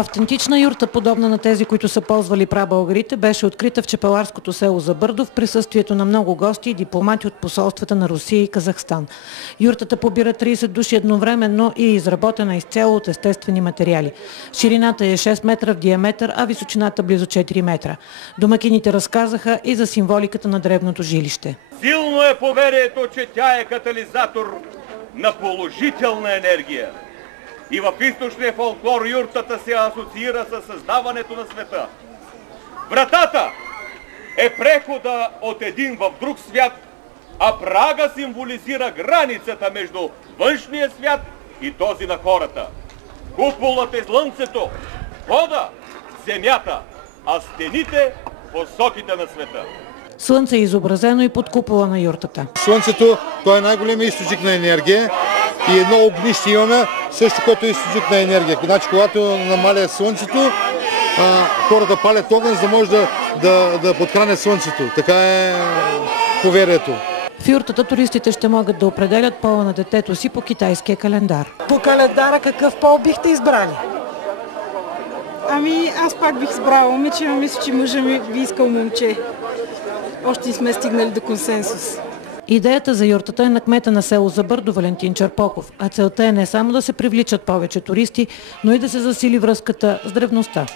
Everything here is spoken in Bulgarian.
Автентична юрта, подобна на тези, които са ползвали прабългарите, беше открита в чепеларското село Забърдо в присъствието на много гости и дипломати от посолствата на Русия и Казахстан. Юртата побира 30 души едновременно и е изработена изцяло от естествени материали. Ширината е 6 метра в диаметър, а височината близо 4 метра. Домакините разказаха и за символиката на древното жилище. Силно е поверието, че тя е катализатор на положителна енергия. И в източния фолклор юртата се асоциира с създаването на света. Вратата е прехода от един в друг свят, а прага символизира границата между външния свят и този на хората. Куполът е слънцето, вода, земята, а стените посоките на света. Слънце е изобразено и под купола на юртата. Слънцето, той е най-големият източник на енергия и едно огнище имаме, също което е източник на енергия. Значи, когато намаля слънцето, хората палят огън, за да може да подхранят слънцето. Така е поверието. В юртата туристите ще могат да определят пола на детето си по китайския календар. По календара какъв пол бихте избрали? Ами аз пак бих избрала момиче, но мисля, че мъжа ми би искал момче. Още не сме стигнали до консенсус. Идеята за юртата е на кмета на село Забърдо Валентин Черпоков, а целта е не само да се привличат повече туристи, но и да се засили връзката с древността.